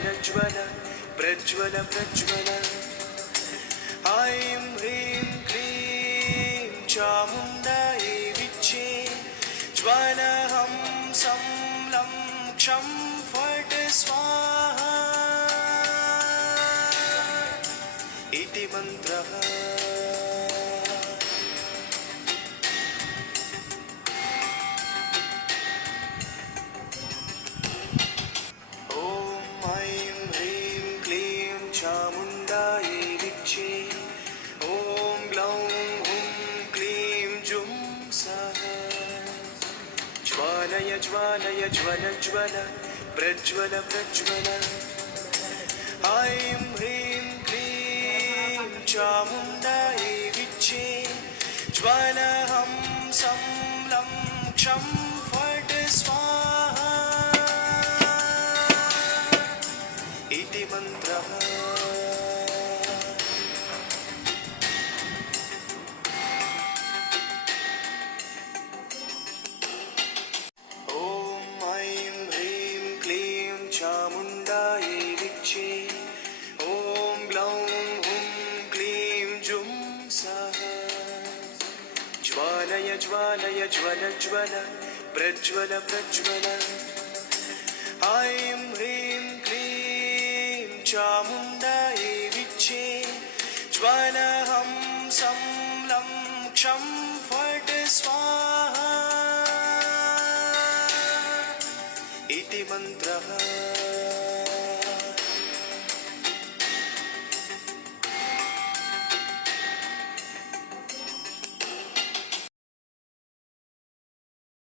ज्वल प्रज्वल प्रज्वल ऐं ह्रीं क्लीं चामुण्डायै विच्चे ज्वलहं सं लं क्षं फट् स्वाहा इति मन्त्रः। चामुण्डायै विच्चे ॐ ग्लौं हुं क्लीं जुं सः ज्वालय ज्वालय ज्वल ज्वल प्रज्वल प्रज्वल ऐं ह्रीं क्लीं चामुण्डायै विच्चे ज्वलहं सं लं क्षं फट् स्वाहा इति मन्त्रः। चामुण्डायै विच्चे ॐ ग्लौं हुं क्लीं जुं सः ज्वालय ज्वालय ज्वल ज्वल प्रज्वल प्रज्वल